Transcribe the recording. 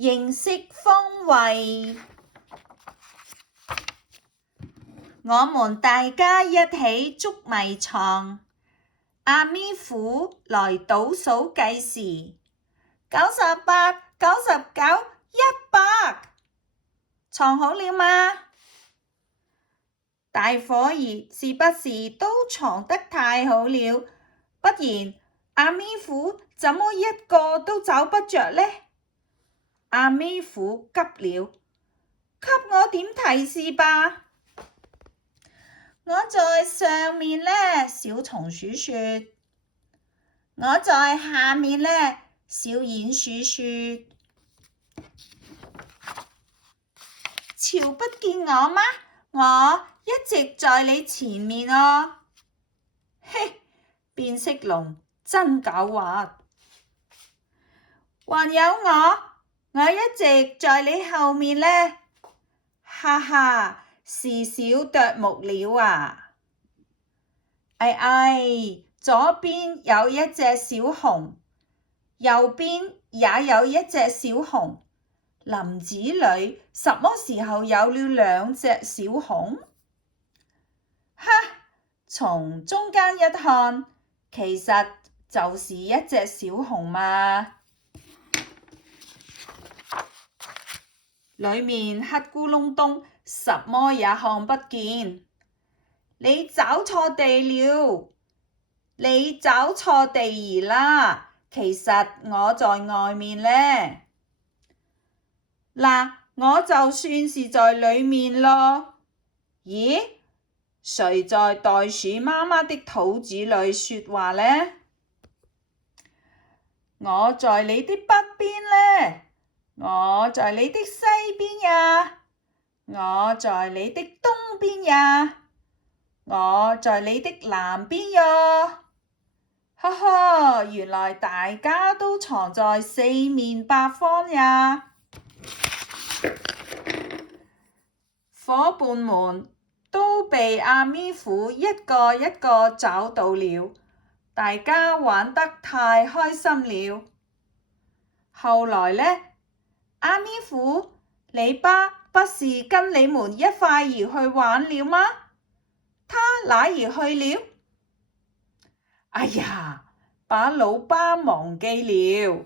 認識風味。我們大家一起捉迷藏。阿咪虎來倒數計時，98、99、100，藏好了嗎？大伙兒是不是都藏得太好了？不然阿咪虎怎麼一個都找不着呢？阿咪虎急了，給我點提示吧。我在上面呢，小松鼠說。我在下面呢，小鼴鼠說。瞧不見我嗎？我一直在你前面哦。嘿，變色龍真狡猾。還有我一直在你後面呢。哈哈，是小啄木鳥啊。左邊有一隻小熊，右邊也有一隻小熊。林子裏什麼時候有了兩隻小熊？哈，從中間一看，其實就是一隻小熊嘛。裏面黑咕隆咚，什麼也看不見。你找錯地了，你找錯地兒啦。其實我在外面呢。嗱，我就算是在裏面咯。咦，誰在袋鼠媽媽的肚子裏說話呢？我在你的北邊呢，我在你的西邊呀，我在你的東邊呀，我在你的南邊喲。哈哈，原來大家都藏在四面八方呀。夥伴們都被阿咪虎一個一個找到了，大家玩得太開心了。後來呢，阿咪虎，你爸不是跟你們一塊兒去玩了嗎？他哪兒去了？哎呀，把老爸忘記了。